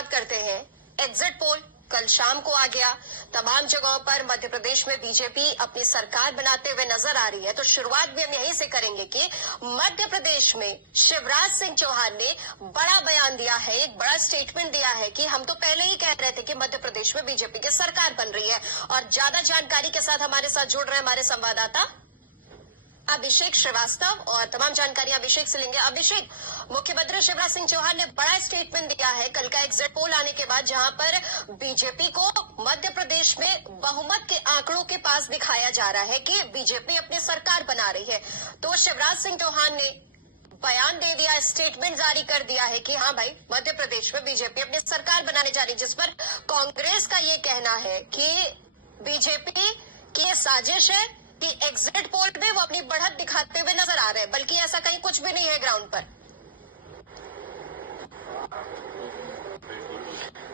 बात करते हैं एग्जिट पोल। कल शाम को आ गया। तमाम जगहों पर मध्य प्रदेश में बीजेपी अपनी सरकार बनाते हुए नजर आ रही है। तो शुरुआत भी हम यहीं से करेंगे कि मध्य प्रदेश में शिवराज सिंह चौहान ने बड़ा बयान दिया है, एक बड़ा स्टेटमेंट दिया है कि हम तो पहले ही कह रहे थे कि मध्य प्रदेश में बीजेपी की सरकार बन रही है। और ज्यादा जानकारी के साथ हमारे साथ जुड़ रहे हैं हमारे संवाददाता अभिषेक श्रीवास्तव और तमाम जानकारी अभिषेक से लेंगे। अभिषेक, मुख्यमंत्री शिवराज सिंह चौहान ने बड़ा स्टेटमेंट दिया है कल का एग्जिट पोल आने के बाद, जहां पर बीजेपी को मध्य प्रदेश में बहुमत के आंकड़ों के पास दिखाया जा रहा है कि बीजेपी अपनी सरकार बना रही है। तो शिवराज सिंह चौहान ने बयान दे दिया, स्टेटमेंट जारी कर दिया है कि हाँ भाई, मध्य प्रदेश में बीजेपी अपनी सरकार बनाने जा रही है, जिस पर कांग्रेस का ये कहना है कि बीजेपी की ये साजिश है कि एग्जिट पोल में वो अपनी बढ़त दिखाते हुए नजर आ रहे हैं, बल्कि ऐसा कहीं कुछ भी नहीं है ग्राउंड पर।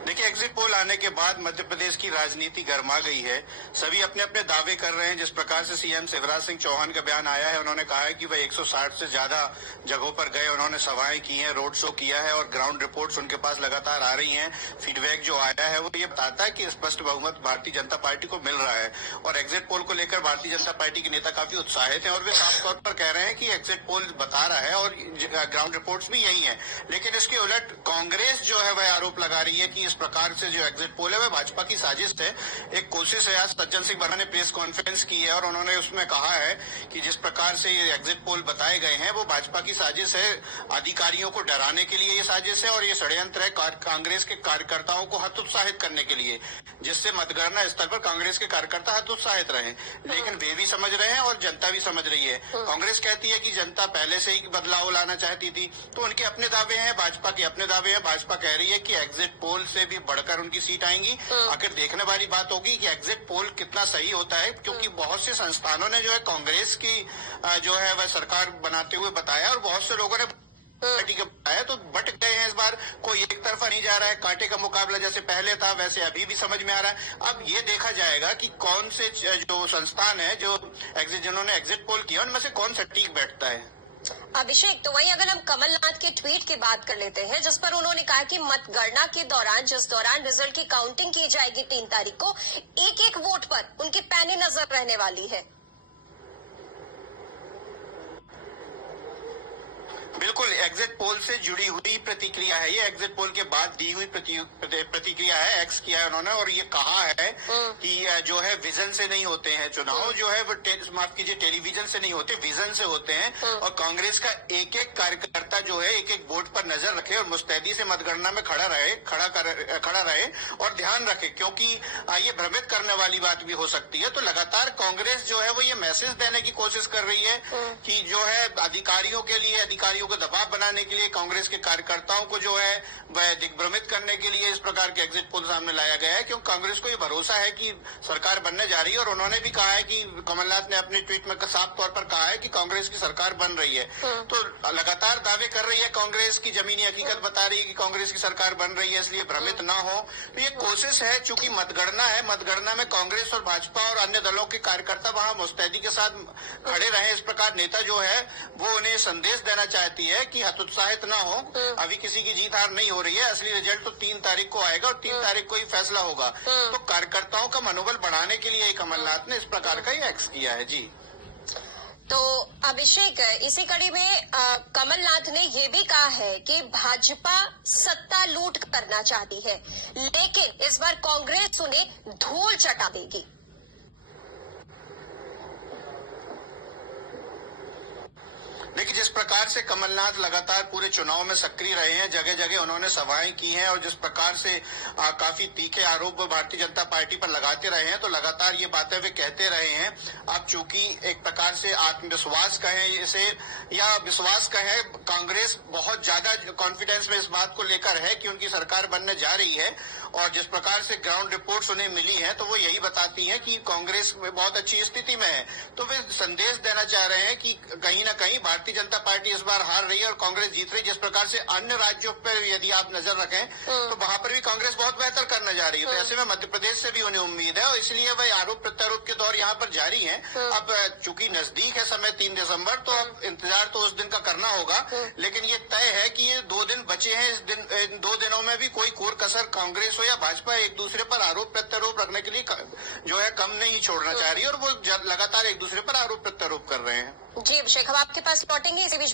देखिए, एग्जिट पोल आने के बाद मध्य प्रदेश की राजनीति गर्मा गई है। सभी अपने अपने दावे कर रहे हैं। जिस प्रकार से सीएम शिवराज सिंह चौहान का बयान आया है, उन्होंने कहा है कि वह 160 से ज्यादा जगहों पर गए, उन्होंने सभाएं की हैं, रोड शो किया है और ग्राउंड रिपोर्ट्स उनके पास लगातार आ रही हैं। फीडबैक जो आया है वो ये बताता है कि स्पष्ट बहुमत भारतीय जनता पार्टी को मिल रहा है और एग्जिट पोल को लेकर भारतीय जनता पार्टी के नेता काफी उत्साहित हैं और वे साफ तौर पर कह रहे हैं कि एग्जिट पोल बता रहा है और ग्राउंड रिपोर्ट्स भी यही है। लेकिन इसके उलट कांग्रेस जो है वह आरोप लगा रही है कि इस प्रकार से जो एग्जिट पोल है वह भाजपा की साजिश है, एक कोशिश है। आज सज्जन सिंह वर्मा ने प्रेस कॉन्फ्रेंस की है और उन्होंने उसमें कहा है कि जिस प्रकार से ये एग्जिट पोल बताए गए हैं वो भाजपा की साजिश है, अधिकारियों को डराने के लिए ये साजिश है और ये षड्यंत्र है कांग्रेस के कार्यकर्ताओं को हतोत्साहित करने के लिए, जिससे मतगणना स्तर पर कांग्रेस के कार्यकर्ता हतोत्साहित रहे। लेकिन वे भी समझ रहे हैं और जनता भी समझ रही है। कांग्रेस कहती है कि जनता पहले से ही बदलाव लाना चाहती थी, तो उनके अपने दावे हैं, भाजपा के अपने दावे हैं। भाजपा कह रही है कि एग्जिट पोल से भी बढ़कर उनकी सीट आएंगी। आखिर देखने वाली बात होगी कि एग्जिट पोल कितना सही होता है, क्योंकि बहुत से संस्थानों ने जो है कांग्रेस की जो है वह सरकार बनाते हुए बताया और बहुत से लोगों ने पार्टी का बताया, तो बट गए हैं। इस बार कोई एक तरफा नहीं जा रहा है। कांटे का मुकाबला जैसे पहले था वैसे अभी भी समझ में आ रहा है। अब ये देखा जाएगा कि कौन से जो संस्थान है जो जिन्होंने एग्जिट पोल किया उनमें से कौन सा टीक बैठता है। अभिषेक, तो वहीं अगर हम कमलनाथ के ट्वीट की बात कर लेते हैं, जिस पर उन्होंने कहा कि मतगणना के दौरान जिस दौरान रिजल्ट की काउंटिंग की जाएगी 3 तारीख को, एक एक वोट पर उनकी पैनी नजर रहने वाली है। बिल्कुल, एग्जिट पोल से जुड़ी हुई प्रतिक्रिया है ये। एग्जिट पोल के बाद दी हुई प्रतिक्रिया है, एक्स किया है उन्होंने और ये कहा है कि जो है विजन से नहीं होते हैं चुनाव, जो है वो माफ कीजिए टेलीविजन से नहीं होते, विजन से होते हैं। और कांग्रेस का एक एक कार्यकर्ता जो है एक एक वोट पर नजर रखे और मुस्तैदी से मतगणना में खड़ा रहे और ध्यान रखे, क्योंकि ये भ्रमित करने वाली बात भी हो सकती है। तो लगातार कांग्रेस जो है वो ये मैसेज देने की कोशिश कर रही है कि जो है अधिकारियों को दबाव बनाने के लिए, कांग्रेस के कार्यकर्ताओं को जो है वह दिग्भ्रमित करने के लिए इस प्रकार के एग्जिट पोल सामने लाया गया है, क्योंकि कांग्रेस को ये भरोसा है कि सरकार बनने जा रही है। और उन्होंने भी कहा है कि कमलनाथ ने अपने ट्वीट में साफ तौर पर कहा है कि कांग्रेस की सरकार बन रही है। तो लगातार दावे कर रही है कांग्रेस की, जमीनी हकीकत बता रही है कि कांग्रेस की सरकार बन रही है, इसलिए भ्रमित न हो। तो ये कोशिश है, चूंकि मतगणना है, मतगणना में कांग्रेस और भाजपा और अन्य दलों के कार्यकर्ता वहां मुस्तैदी के साथ खड़े रहे। इस प्रकार नेता जो है वो उन्हें संदेश देना चाहती है कि हतोत्साहित ना हो, अभी किसी की जीत हार नहीं हो रही है, असली रिजल्ट तो 3 तारीख को आएगा और 3 तारीख को ही फैसला होगा। तो कार्यकर्ताओं का मनोबल बढ़ाने के लिए कमलनाथ ने इस प्रकार का ही एक्स किया है। जी, तो अभिषेक, इसी कड़ी में कमलनाथ ने ये भी कहा है कि भाजपा सत्ता लूट करना चाहती है, लेकिन इस बार कांग्रेस उन्हें धूल चटा देगी। देखिए, जिस प्रकार से कमलनाथ लगातार पूरे चुनाव में सक्रिय रहे हैं, जगह जगह उन्होंने सभाएं की हैं और जिस प्रकार से काफी तीखे आरोप भारतीय जनता पार्टी पर लगाते रहे हैं, तो लगातार ये बातें वे कहते रहे हैं। अब चूंकि एक प्रकार से आत्मविश्वास कहें इसे या विश्वास कहें, कांग्रेस बहुत ज्यादा कॉन्फिडेंस में इस बात को लेकर है कि उनकी सरकार बनने जा रही है और जिस प्रकार से ग्राउंड रिपोर्ट्स उन्हें मिली हैं तो वो यही बताती हैं कि कांग्रेस बहुत अच्छी स्थिति में है। तो वे संदेश देना चाह रहे हैं कि कहीं न कहीं भारतीय भारतीय जनता पार्टी इस बार हार रही है और कांग्रेस जीत रही है। जिस प्रकार से अन्य राज्यों पर यदि आप नजर रखें तो वहां पर भी कांग्रेस बहुत बेहतर करने जा रही है। तो ऐसे में मध्य प्रदेश से भी उन्हें उम्मीद है और इसलिए वही आरोप प्रत्यारोप के दौर यहाँ पर जारी है। अब चूंकि नजदीक है समय 3 दिसंबर, तो अब इंतजार तो उस दिन का करना होगा, लेकिन ये तय है कि ये 2 दिन बचे हैं। इन 2 दिनों में भी कोई कोर कसर कांग्रेस हो या भाजपा एक दूसरे पर आरोप प्रत्यारोप रखने के लिए जो है कम नहीं छोड़ना चाह रही है और वो लगातार एक दूसरे पर आरोप प्रत्यारोप कर रहे हैं। जी अभिषेक, हम आपके पास लौटेंगे। इसी बीच